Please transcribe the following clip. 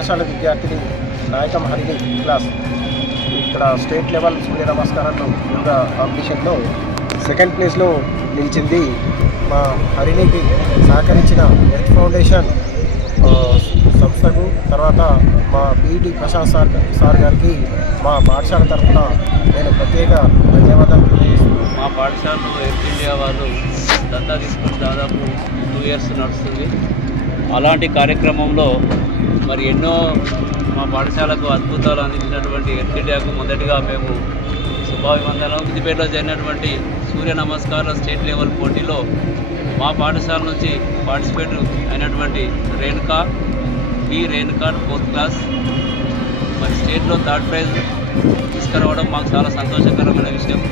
పాఠశాల విద్యార్థిని నాయకం హరిణి క్లాస్ ఇక్కడ స్టేట్ లెవెల్ సూర్య నమస్కారాలు యోగా కాంపిటీషన్లో సెకండ్ ప్లేస్లో నిలిచింది. మా హరిణికి సహకరించిన ఎర్త్ ఫౌండేషన్ సంస్థకు, తర్వాత మా పీఈటీ ప్రశాంత్ సార్ గారికి మా పాఠశాల తరఫున నేను ప్రత్యేక ధన్యవాదాలు తెలియజేస్తున్నాను. మా పాఠశాలలో ఎర్త్ ఇండియా వాళ్ళు దత్తా తీసుకుని దాదాపు 2 years నడుస్తుంది. అలాంటి కార్యక్రమంలో మరి ఎన్నో మా పాఠశాలకు అద్భుతాలు అందించినటువంటి ఎర్త్ ఇండియాకు మొదటిగా మేము శుభాభివందనం. సిద్దిపేటలో జరిగినటువంటి సూర్య నమస్కారాల స్టేట్ లెవెల్ పోటీలో మా పాఠశాల నుంచి పార్టిసిపేట్ అయినటువంటి రేణుకా 4th క్లాస్ మరి స్టేట్లో 3rd ప్రైజ్ తీసుకురావడం మాకు చాలా సంతోషకరమైన విషయం.